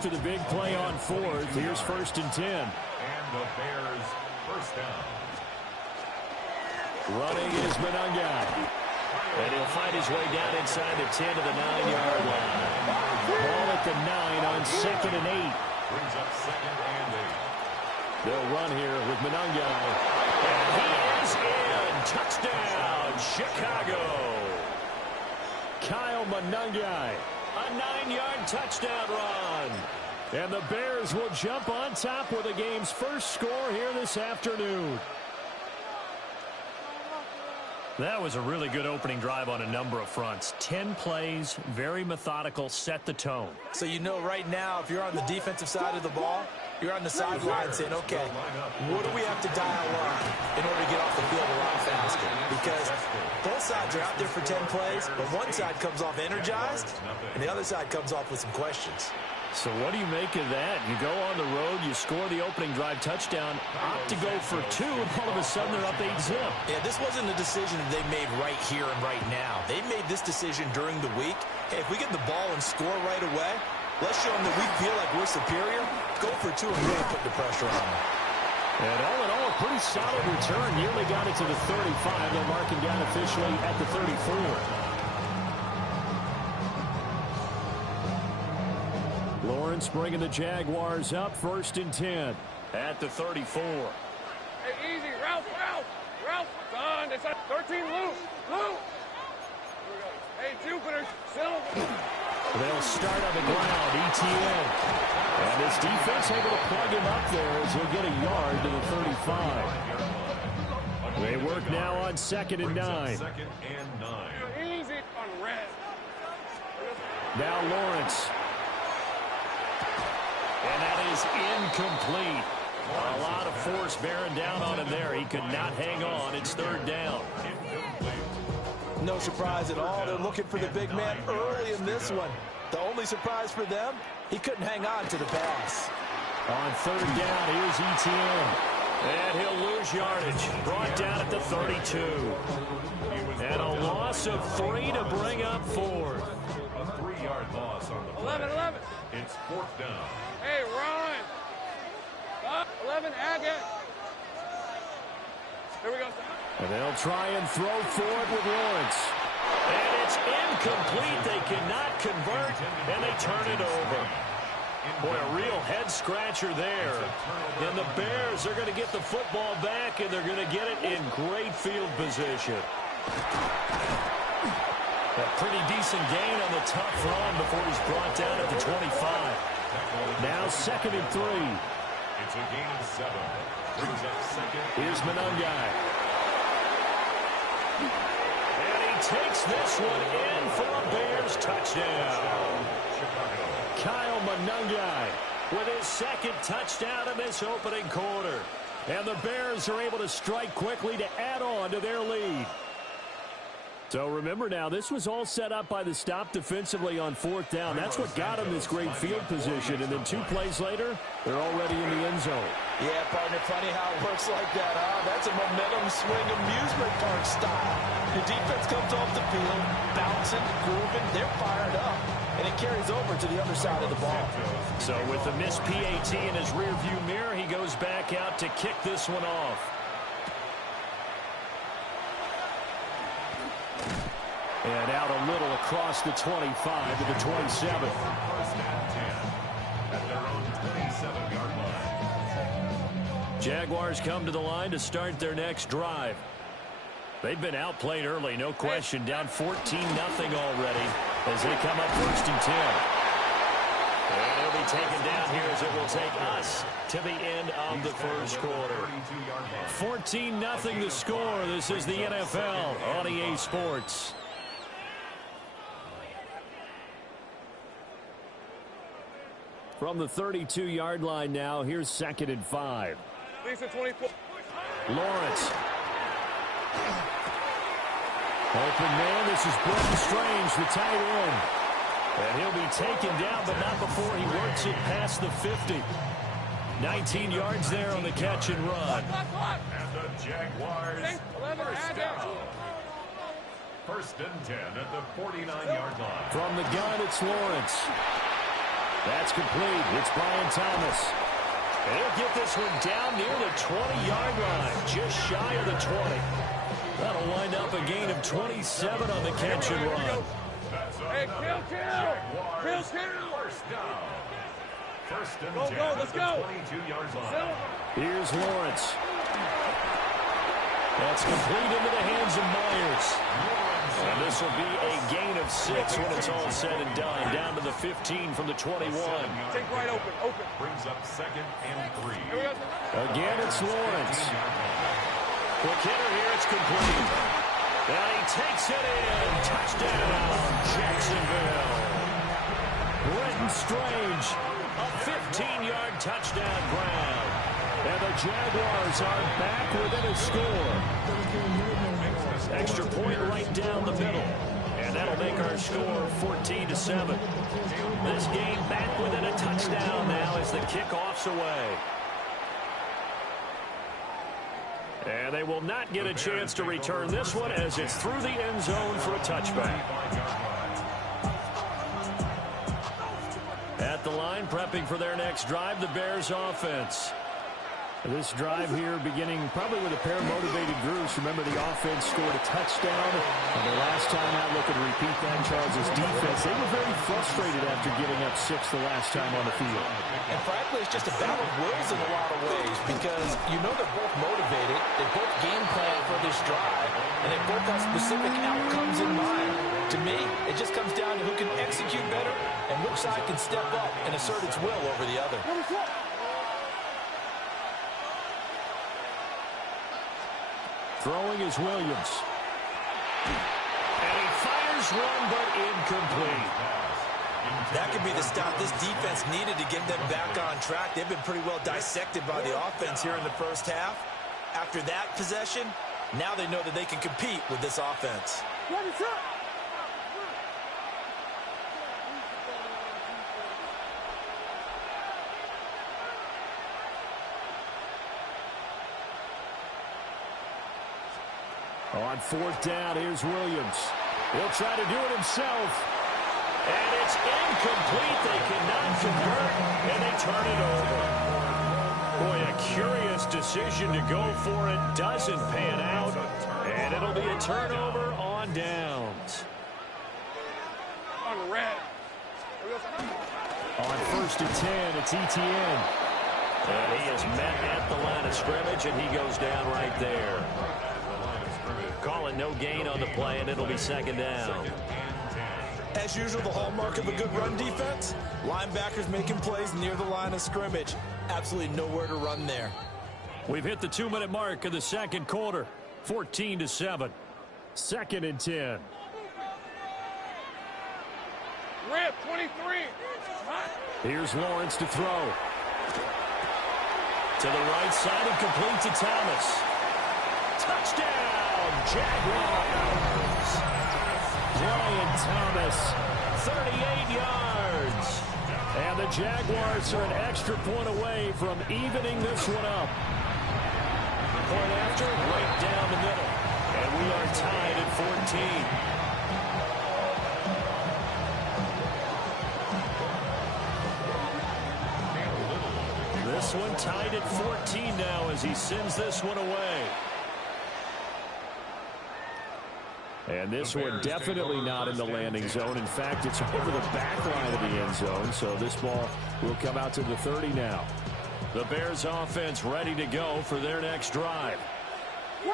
after the big play on fourth. Here's 1st and 10. And the Bears first down. Running is Monangai. And he'll find his way down inside the 10 to the 9-yard line. Ball at the 9 on 2nd and 8. Brings up 2nd and 8. They'll run here with Monangai. And he is in. Touchdown, Chicago. Kyle Monangai. A 9-yard touchdown run. And the Bears will jump on top with the game's first score here this afternoon. That was a really good opening drive on a number of fronts. 10 plays, very methodical, set the tone. So you know right now, if you're on the defensive side of the ball, you're on the sideline saying, okay, what do we have to dial up in order to get off the field a lot faster? Because both sides are out there for 10 plays, but one side comes off energized, and the other side comes off with some questions. So what do you make of that? You go on the road, you score the opening drive touchdown, opt to go for 2, and all of a sudden they're up 8-zip. Yeah, this wasn't a decision that they made right here and right now. They made this decision during the week. Hey, if we get the ball and score right away, let's show them that we feel like we're superior. Go for 2 and really put the pressure on them. And all in all, a pretty solid return. Nearly got it to the 35. They're marking down officially at the 34. Lawrence bringing the Jaguars up, 1st and 10 at the 34. Hey, easy, Ralph, son, it's a 13, Luke. Hey, Jupiter, Silver. They'll start on the ground, ETN. And this defense able to plug him up there as he'll get a yard to the 35. They work now on 2nd and 9. 2nd and 9. Easy on red. Now Lawrence. And that is incomplete. A lot of force bearing down on him there. He could not hang on. It's 3rd down. No surprise at all. They're looking for the big man early in this one. The only surprise for them, he couldn't hang on to the pass. On 3rd down, here's ETN. And he'll lose yardage. Brought down at the 32. And a loss of 3 to bring up 4th. A 3-yard loss on the play. 11. It's 4th down. Hey, Ron. 11, Agate. Here we go, son. And they'll try and throw for it with Lawrence. And it's incomplete. They cannot convert, and they turn it over. Boy, a real head-scratcher there. And the Bears are going to get the football back, and they're going to get it in great field position. A pretty decent gain on the tough run before he's brought down at the 25. Now 2nd and 3. It's a gain of 7. Brings up 2nd. Here's Monangai. And he takes this one in for a Bears touchdown. Kyle Monangai with his 2nd touchdown in this opening quarter. And the Bears are able to strike quickly to add on to their lead. So remember now, this was all set up by the stop defensively on 4th down. That's what got them this great field position. And then 2 plays later, they're already in the end zone. Yeah, partner, funny how it works like that, huh? That's a momentum swing amusement park style. The defense comes off the field, bouncing, grooving, they're fired up. And it carries over to the other side of the ball. So with the missed PAT in his rearview mirror, he goes back out to kick this one off. And out a little across the 25 to the 27. First and 10 at their own 27-yard line. Jaguars come to the line to start their next drive. They've been outplayed early, no question. Down 14-0 already as they come up 1st and 10. And he'll be taken down here as it will take us to the end of the first quarter. 14-0 the score. This is the NFL on EA Sports. From the 32-yard line now, here's 2nd and 5. Lisa 24. Lawrence. Open man, this is Brenton Strange, the tight end. And he'll be taken down, but not before he works it past the 50. 19 yards there on the catch and run. And the Jaguars first down. 1st and 10 at the 49-yard line. From the gun, it's Lawrence. That's complete. It's Brian Thomas. And he'll get this one down near the 20-yard line, just shy of the 20. That'll wind up a gain of 27 on the catch and run. Hey, kill. First down. First and 10. Go, let's go. 22-yard line. Here's Lawrence. That's complete into the hands of Myers. And this will be a gain of 6 when it's all said and done. Down to the 15 from the 21. Take right open. Brings up 2nd and 3. Again, it's Lawrence. Quick hitter here. It's complete. And he takes it in. Touchdown, Jacksonville. Brenton Strange, a 15-yard touchdown grab. And the Jaguars are back within a score. Extra point right down the middle. And that'll make our score 14-7. This game back within a touchdown now as the kickoff's away. And they will not get a chance to return this one as it's through the end zone for a touchback. At the line, prepping for their next drive, the Bears offense. This drive here beginning probably with a pair of motivated groups. Remember, the offense scored a touchdown. And the last time out, looking to repeat that, Charles' defense, they were very frustrated after giving up 6 the last time on the field. And frankly, it's just a battle of wills in a lot of ways because you know they're both motivated. They both game plan for this drive, and they both have specific outcomes in mind. To me, it just comes down to who can execute better and which side can step up and assert its will over the other. Throwing is Williams. And he fires one, but incomplete. That could be the stop this defense needed to get them back on track. They've been pretty well dissected by the offense here in the first half. After that possession, now they know that they can compete with this offense. On 4th down, here's Williams. He'll try to do it himself. And it's incomplete. They cannot convert, and they turn it over. Boy, a curious decision to go for it. Doesn't pan out, and it'll be a turnover on downs. On red. On 1st and 10, it's Etienne. And he is met at the line of scrimmage, and he goes down right there. Calling no gain on the play, and it'll be 2nd down. As usual, the hallmark of a good run defense, linebackers making plays near the line of scrimmage. Absolutely nowhere to run there. We've hit the 2-minute mark of the second quarter. 14-7. 2nd and 10. Rip, 23. Here's Lawrence to throw. To the right side and complete to Thomas. Touchdown, Jaguars. Brian Thomas, 38 yards. And the Jaguars are an extra point away from evening this one up. Point after, right down the middle. And we are tied at 14. This one tied at 14 now as he sends this one away. And this one definitely not in the landing zone. In fact, it's over the back line of the end zone. So this ball will come out to the 30 now. The Bears offense ready to go for their next drive.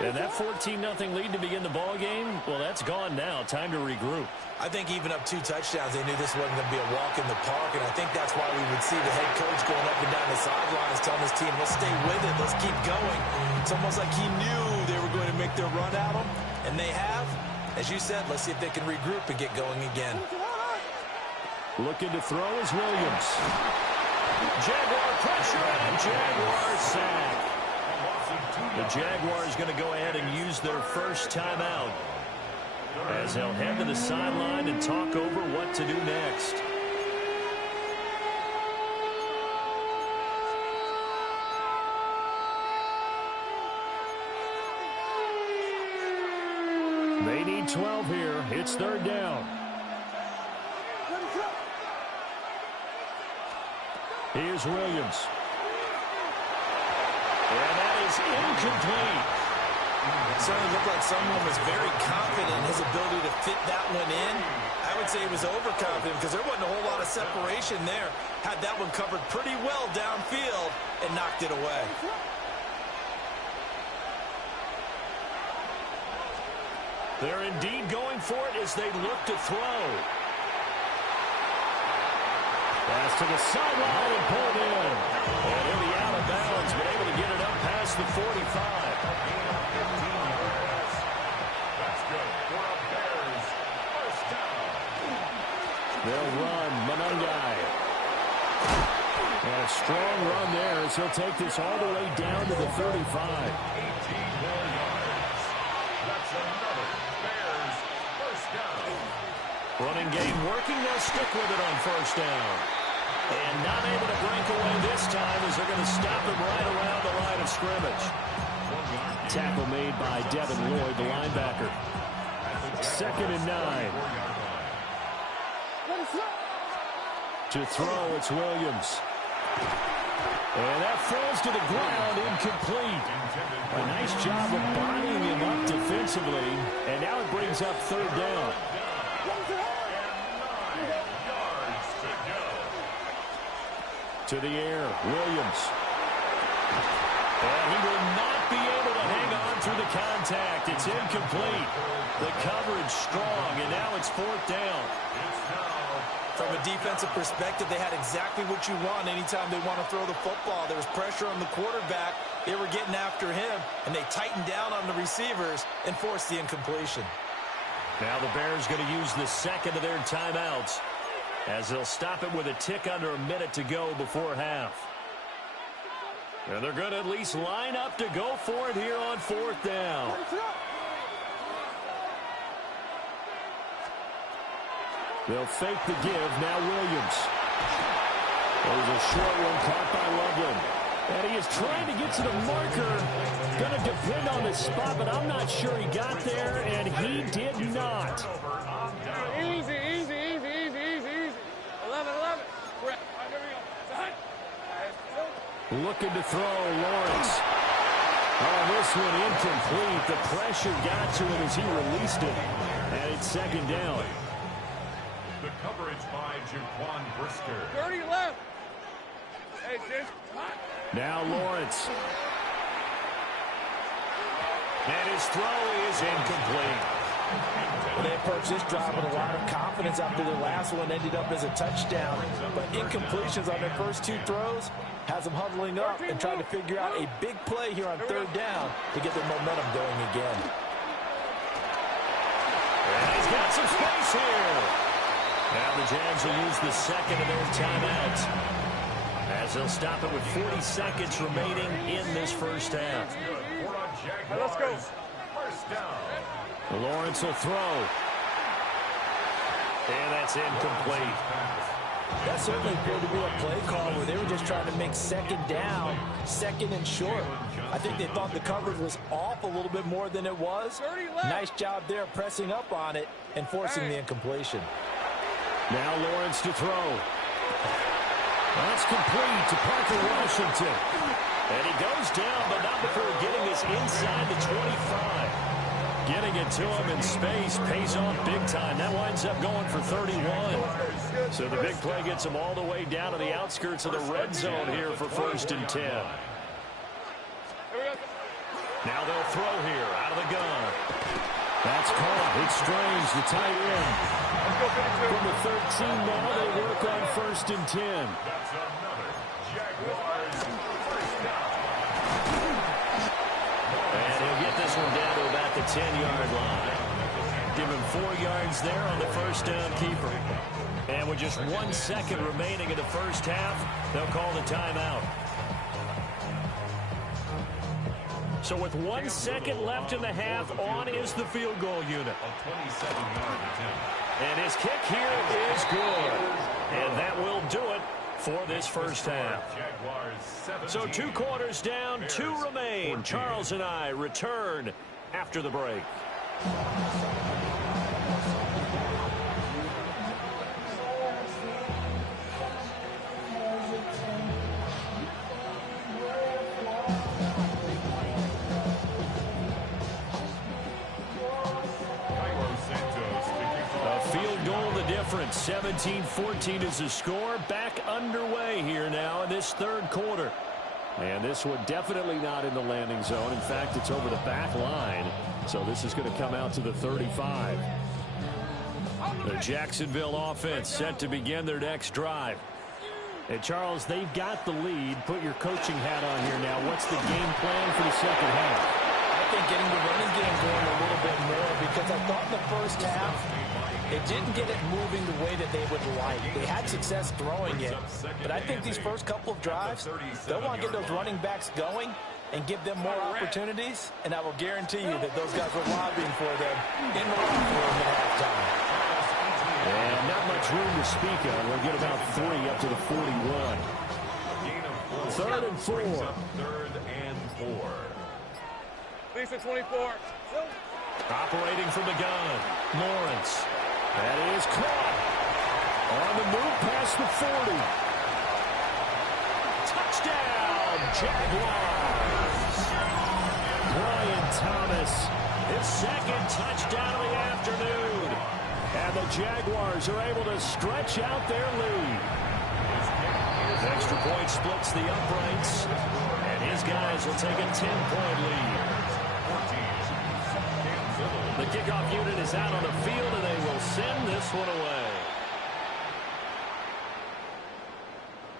And that 14-0 lead to begin the ball game, well, that's gone now. Time to regroup. I think even up 2 touchdowns, they knew this wasn't going to be a walk in the park, and I think that's why we would see the head coach going up and down the sidelines telling his team, let's stay with it, let's keep going. It's almost like he knew they were going to make their run at him, and they have. As you said, let's see if they can regroup and get going again. Looking to throw is Williams. Jaguar pressure and a Jaguar sack. The Jaguars going to go ahead and use their first timeout as they'll head to the sideline and talk over what to do next. They need 12 here. It's 3rd down. Here's Williams. And that is incomplete. Certainly looked like someone was very confident in his ability to fit that one in. I would say he was overconfident because there wasn't a whole lot of separation there. Had that one covered pretty well downfield and knocked it away. They're indeed going for it as they look to throw. Pass to the sideline and pulled in. And he'll be out of bounds, but able to get it up past the 45. They'll run Monangai. And a strong run there as he'll take this all the way down to the 35. 18 more yards. That's another Bears first down. Running game working. They'll stick with it on first down. And not able to break away this time as they're going to stop him right around the line of scrimmage. Tackle made by Devin Lloyd, the linebacker. 2nd and 9. To throw, it's Williams. And that falls to the ground, incomplete. A nice job of bodying him up defensively. And now it brings up 3rd down. To the air, Williams. And he will not be able to hang on through the contact. It's incomplete. The coverage strong, and now it's 4th down. From a defensive perspective, they had exactly what you want anytime they want to throw the football. There was pressure on the quarterback. They were getting after him, and they tightened down on the receivers and forced the incompletion. Now the Bears going to use the second of their timeouts as they'll stop it with a tick under a minute to go before half. And they're going to at least line up to go for it here on 4th down. They'll fake the give. Now Williams. There's a short one caught by Loveland. And he is trying to get to the marker. Going to depend on the spot, but I'm not sure he got there, and he did not. Easy, easy, easy, easy, easy, easy. 11, 11. There we go. Looking to throw, Lawrence. Oh, this one incomplete. The pressure got to him as he released it. And it's 2nd down. The coverage by Jaquan Brisker. 30 left. Hey, just hot. Now Lawrence. And his throw is incomplete. They approached this drive with a lot of confidence after their last one ended up as a touchdown. But incompletions on their first 2 throws has them huddling up and trying to figure out a big play here on 3rd down to get their momentum going again. And he's got some space here. Now the Jags will use the second of their timeouts as they'll stop it with 40 seconds remaining in this first half. Hey, let's go. First down. Lawrence will throw. And that's incomplete. That certainly appeared to be a play call where they were just trying to make 2nd down, 2nd and short. I think they thought the coverage was off a little bit more than it was. Nice job there pressing up on it and forcing the incompletion. Now Lawrence to throw. That's complete to Parker Washington. And he goes down, but not before getting us inside the 25. Getting it to him in space pays off big time. That winds up going for 31. So the big play gets him all the way down to the outskirts of the red zone here for 1st and 10. Now they'll throw here out of the gun. That's caught. It's Strange, the tight end. From the 13 now, they work on 1st and 10. That's another Jaguars first down. And he'll get this one down to about the 10-yard line. Give him 4 yards there on the first down keeper. And with just 1 second remaining in the first half, they'll call the timeout. So with 1 second left in the half, on is the field goal unit. A 27-yard attempt. And his kick here is good. And that will do it for this first half. So 2 quarters down, 2 remain. Charles and I return after the break. 17-14 is the score. Back underway here now in this third quarter. And this one definitely not in the landing zone. In fact, it's over the back line. So this is going to come out to the 35. The Jacksonville offense set to begin their next drive. And, Charles, they've got the lead. Put your coaching hat on here now. What's the game plan for the second half? I think getting the running game going a little bit more, because I thought in the first half it didn't get it moving the way that they would like. They had success throwing it, but I think these first couple of drives, they'll want to get those running backs going and give them more opportunities, and I will guarantee you that those guys were lobbying for them in the locker room at halftime. And not much room to speak of. We'll get about 3 up to the 41. 3rd and 4. 3rd and 4. Lisa 24. Operating from the gun. Lawrence. That is caught. On the move past the 40. Touchdown, Jaguars. Brian Thomas, his second touchdown of the afternoon. And the Jaguars are able to stretch out their lead. Extra point splits the uprights. And his guys will take a 10-point lead. The kickoff unit is out on the field, and they will send this one away.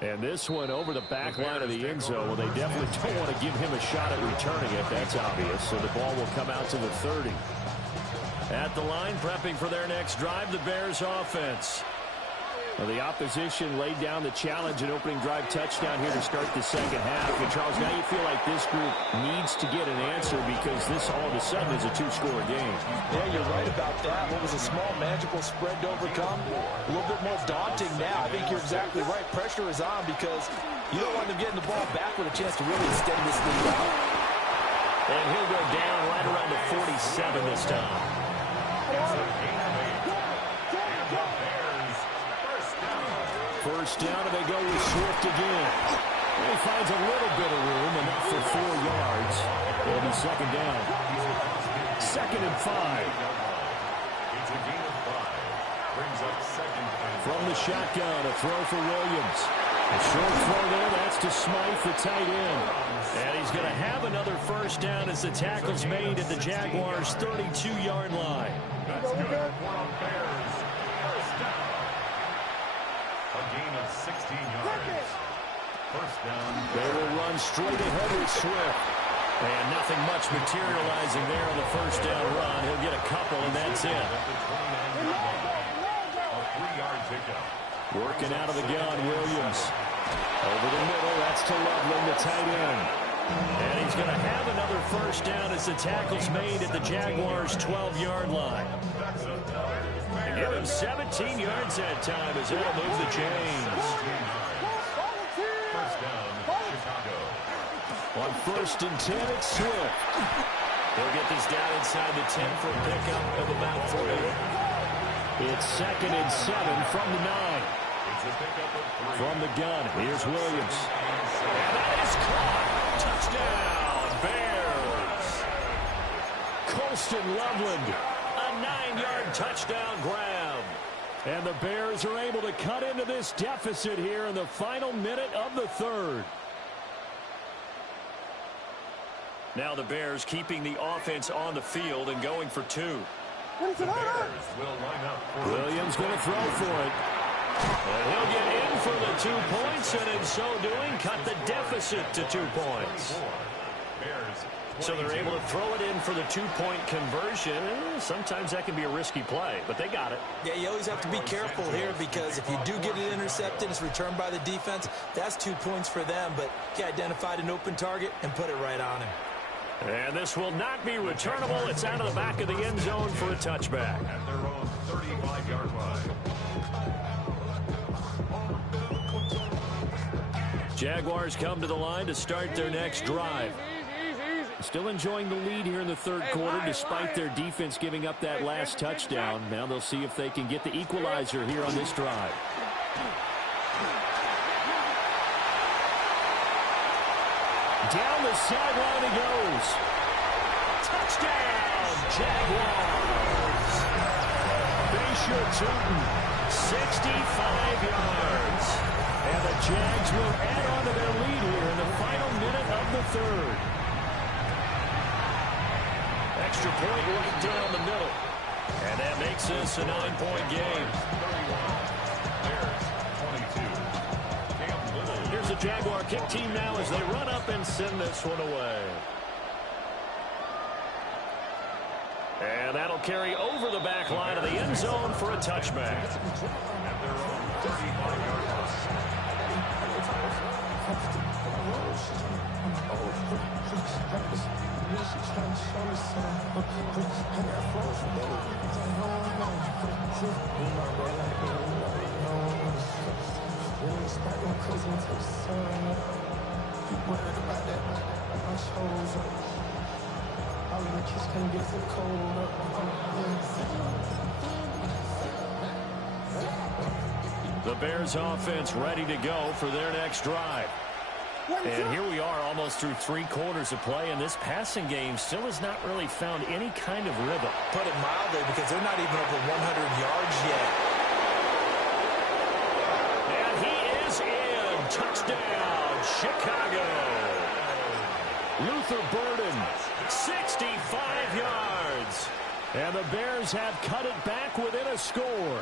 And this one over the back line of the end zone. Well, they definitely don't want to give him a shot at returning it. That's obvious. So the ball will come out to the 30. At the line, prepping for their next drive, the Bears offense. Well, the opposition laid down the challenge and opening drive touchdown here to start the second half. And, Charles, now you feel like this group needs to get an answer because this all of a sudden is a 2-score game. Yeah, you're right about that. What was a small, manageable spread to overcome, a little bit more daunting now. I think you're exactly right. Pressure is on because you don't want them getting the ball back with a chance to really extend this lead out. And he'll go down right around the 47 this time. First down, and they go with Swift again. And he finds a little bit of room, enough for 4 yards. It'll be second down. 2nd and 5. It's a gain of 5. Brings up 2nd and 5. From the shotgun, a throw for Williams. A short throw there, that's to Smythe, the tight end. And he's going to have another first down as the tackle's made at the Jaguars' 32-yard line. That's good for the Bears. First down. A gain of 16 yards. First down. They will run straight ahead with Swift. And nothing much materializing there on the first down run. He'll get a couple, and that's it. A 3-yard pickup. Working out of the gun, Williams. Over the middle, that's to Loveland, the tight end. And he's going to have another first down as the tackle's made at the Jaguars' 12-yard line. And give him 17 yards that time as they'll move the chains. First down, Chicago. On 1st and 10, it's Swift. He'll get this down inside the 10 for a pickup of about 3. It's 2nd and 7 from the 9. It's a pickup of 3. From the gun, here's Williams. And that is caught. Touchdown, Bears. Colston Loveland, a 9-yard touchdown grab. And the Bears are able to cut into this deficit here in the final minute of the 3rd. Now the Bears keeping the offense on the field and going for 2. The Bears will line up for Williams going to throw for it. And he'll get in for the 2 points, and in so doing, cut the deficit to 2 points. So they're able to throw it in for the 2-point conversion. Sometimes that can be a risky play, but they got it. Yeah, you always have to be careful here because if you do get it intercepted, it's returned by the defense, that's 2 points for them. But he identified an open target and put it right on him. And this will not be returnable. It's out of the back of the end zone for a touchback. at their own 35-yard line. Jaguars come to the line to start their next drive. Still enjoying the lead here in the 3rd quarter despite their defense giving up that last touchdown. Now they'll see if they can get the equalizer here on this drive. Down the sideline he goes. Touchdown, Jaguars. Basher Tootin 65 yards. And the Jags will add on to their lead here in the final minute of the third. Extra point right down the middle. And that makes this a 9-point game. Here's the Jaguar kick team now as they run up and send this one away. And that'll carry over the back line of the end zone for a touchback. At their own 35-yard line. The Bears offense ready to go for their next drive. And here we are almost through 3 quarters of play, and this passing game still has not really found any kind of rhythm. Put it mildly, because they're not even over 100 yards yet. And he is in. Touchdown, Chicago. Luther Burden, 65 yards. And the Bears have cut it back within a score.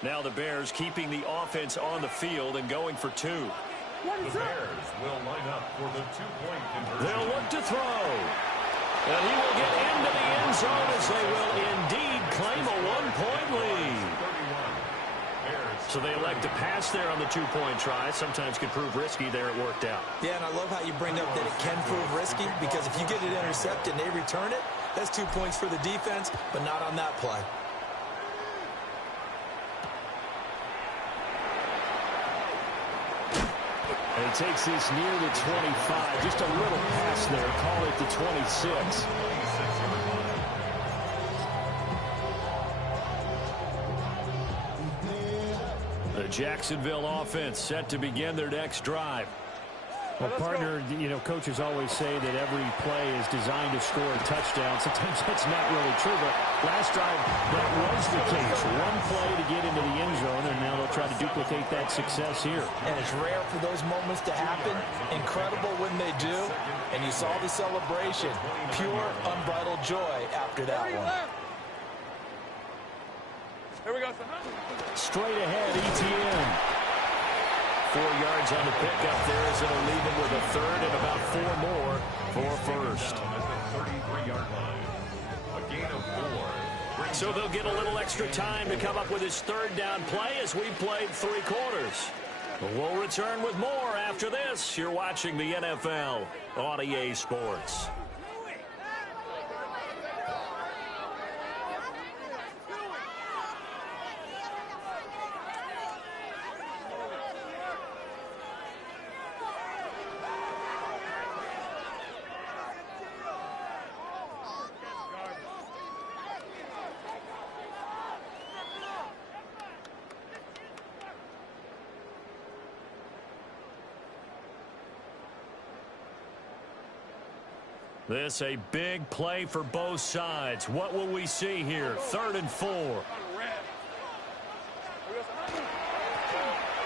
Now the Bears keeping the offense on the field and going for 2. The Bears will line up for the 2-point conversion. They'll look to throw. And he will get into the end zone as they will indeed claim a 1-point lead. So they elect to pass there on the 2-point try. Sometimes could prove risky. There it worked out. Yeah, and I love how you bring up that it can prove risky, because if you get it intercepted and they return it, that's 2 points for the defense, but not on that play. And he takes this near the 25. Just a little pass there. Call it the 26. The Jacksonville offense set to begin their next drive. Well, partner, you know, coaches always say that every play is designed to score a touchdown. Sometimes that's not really true, but last drive, that was the case. 1 play to get into the end zone, and now they'll try to duplicate that success here. And it's rare for those moments to happen. Incredible when they do. And you saw the celebration. Pure, unbridled joy after that one. Here we go, son. Straight ahead, ETN. 4 yards on the pickup there as it'll leave him with a third and about 4 more for first. So they'll get a little extra time to come up with his third down play as we played 3 quarters. We'll return with more after this. You're watching the NFL on EA Sports. This a big play for both sides. What will we see here? 3rd and 4.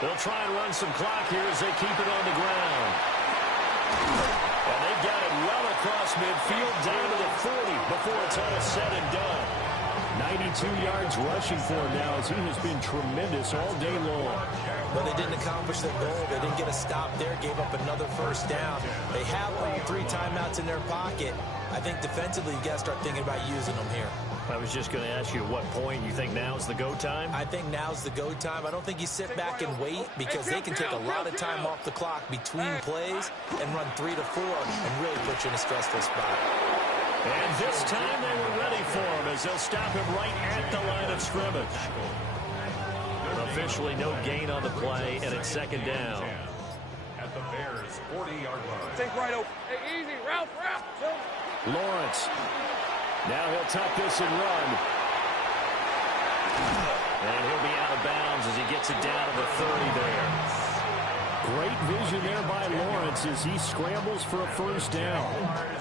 They'll try and run some clock here as they keep it on the ground. And they've got it well across midfield down to the 40 before it's all said and done. 92 yards rushing for him now as he has been tremendous all day long. But they didn't accomplish their goal. They didn't get a stop there, gave up another first down. They have all 3 timeouts in their pocket. I think defensively, you got to start thinking about using them here. I was just going to ask you at what point you think now's the go time? I think now's the go time. I don't think you sit back and wait, because they can take a lot of time off the clock between plays and run 3 to 4 and really put you in a stressful spot. And this time they were ready for him as they'll stop him right at the line of scrimmage. Officially no gain on the play, and it's 2nd down. At the Bears' 40-yard line. Take right over. Hey, easy. Ralph. Lawrence. Now he'll tuck this and run. And he'll be out of bounds as he gets it down to the 30 there. Great vision there by Lawrence as he scrambles for a first down.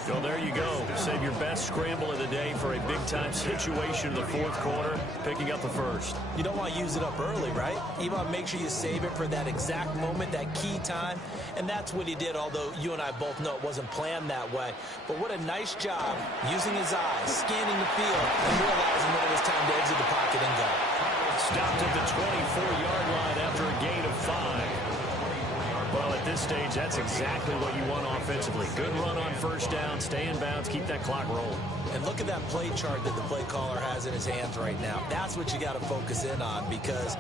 So there you go. Save your best scramble of the day for a big-time situation in the fourth quarter, picking up the first. You don't want to use it up early, right? You want to make sure you save it for that exact moment, that key time. And that's what he did, although you and I both know it wasn't planned that way. But what a nice job using his eyes, scanning the field, and realizing when it was time to exit the pocket and go. Stopped at the 24-yard line after a gain of 5. Well, at this stage, that's exactly what you want offensively. Good run on first down, stay in bounds, keep that clock rolling. And look at that play chart that the play caller has in his hands right now. That's what you got to focus in on because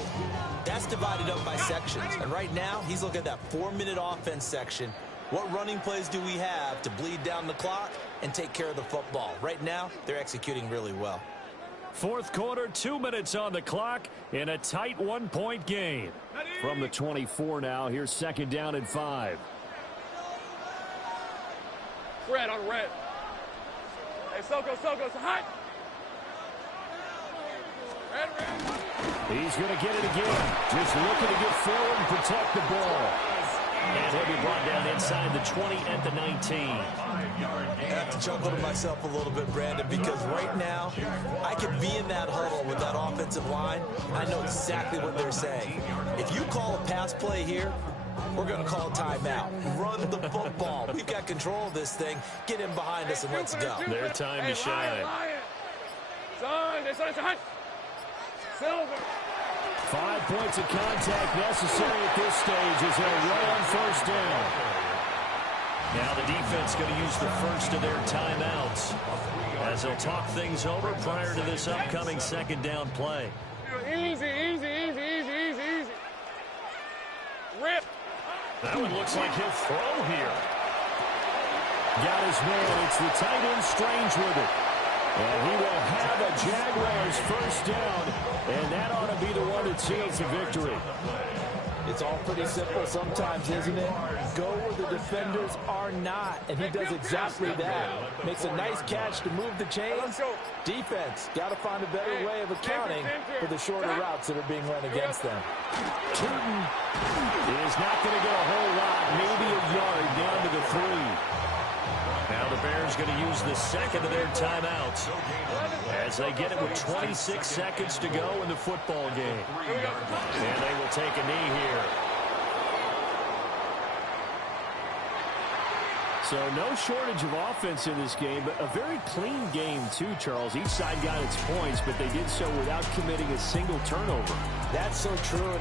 that's divided up by sections. And right now, he's looking at that 4-minute offense section. What running plays do we have to bleed down the clock and take care of the football? Right now, they're executing really well. Fourth quarter, 2 minutes on the clock in a tight 1-point game. From the 24 now, here's second down and 5. Red on red. Hey, Soko, it's hot. Red. He's going to get it again. Just looking to get forward and protect the ball. And he'll be brought down inside the 20 at the 19. I have to chuckle to myself a little bit, Brandon, because right now I could be in that huddle with that offensive line. I know exactly what they're saying. If you call a pass play here, we're going to call a timeout. Run the football. We've got control of this thing. Get in behind us and let's go. Their time to shine. Son, it's hot. Silver. 5 points of contact necessary at this stage as they'll run on first down. Now the defense going to use the first of their timeouts as they'll talk things over prior to this upcoming second down play. Easy. Rip. That one looks like he'll throw here. Got his man. It's the tight end Strange with it. And he will have a Jaguars first down, and that ought to be the one that seals the victory. It's all pretty simple sometimes, isn't it? Go where the defenders are not, and he does exactly that. Makes a nice catch to move the chains. Defense, got to find a better way of accounting for the shorter routes that are being run against them. Tootin is not going to get a whole lot, maybe a yard down to the 3. Now the Bears going to use the second of their timeouts as they get it with 26 seconds to go in the football game. And they will take a knee here. So no shortage of offense in this game, but a very clean game too, Charles. Each side got its points, but they did so without committing a single turnover. That's so true.